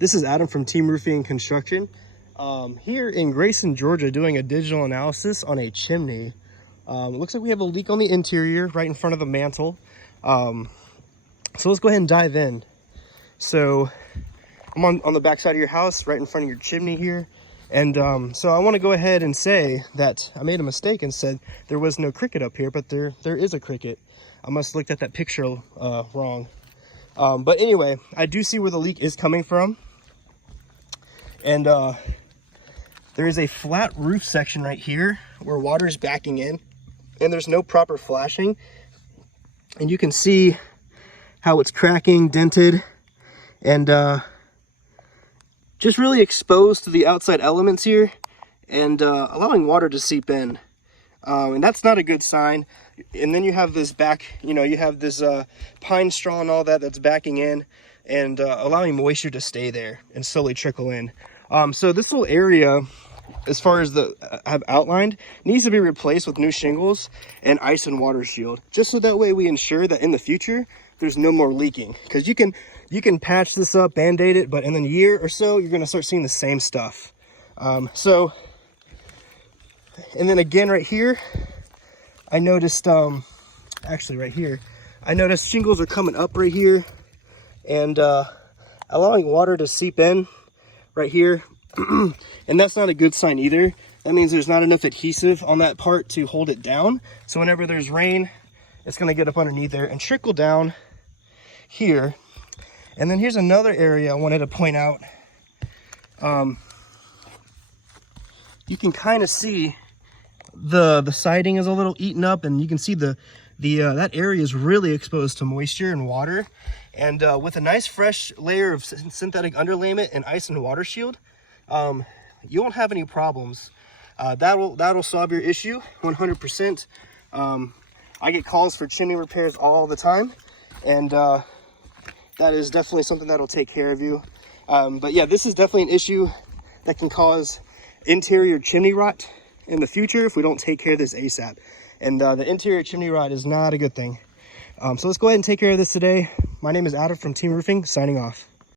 This is Adam from Team Roofing and Construction. Here in Grayson, Georgia, doing a digital analysis on a chimney. It looks like we have a leak on the interior right in front of the mantle. So let's go ahead and dive in. So I'm on the back side of your house, right in front of your chimney here. And so I want to go ahead and say that I made a mistake and said there was no cricket up here, but there is a cricket. I must have looked at that picture wrong. But anyway, I do see where the leak is coming from. And there is a flat roof section right here where water is backing in, and there's no proper flashing. And you can see how it's cracking, dented, and just really exposed to the outside elements here, and allowing water to seep in. And that's not a good sign. And then you have this you have this pine straw and all that that's backing in and allowing moisture to stay there and slowly trickle in. So this little area, as far as I've outlined, needs to be replaced with new shingles and ice and water shield, just so that way we ensure that in the future there's no more leaking. Because you can patch this up, band-aid it, but in a year or so you're going to start seeing the same stuff. And then again right here, I noticed actually right here, I noticed shingles are coming up right here and allowing water to seep in right here. And that's not a good sign either. That means there's not enough adhesive on that part to hold it down. So whenever there's rain, it's going to get up underneath there and trickle down here. And then here's another area I wanted to point out. You can kind of see the siding is a little eaten up, and you can see that area is really exposed to moisture and water. And with a nice fresh layer of synthetic underlayment and ice and water shield, you won't have any problems. That'll solve your issue 100%. I get calls for chimney repairs all the time, and that is definitely something that'll take care of you. But yeah, this is definitely an issue that can cause interior chimney rot in the future if we don't take care of this ASAP. And the interior chimney rot is not a good thing. So let's go ahead and take care of this today. My name is Adam from Team Roofing, signing off.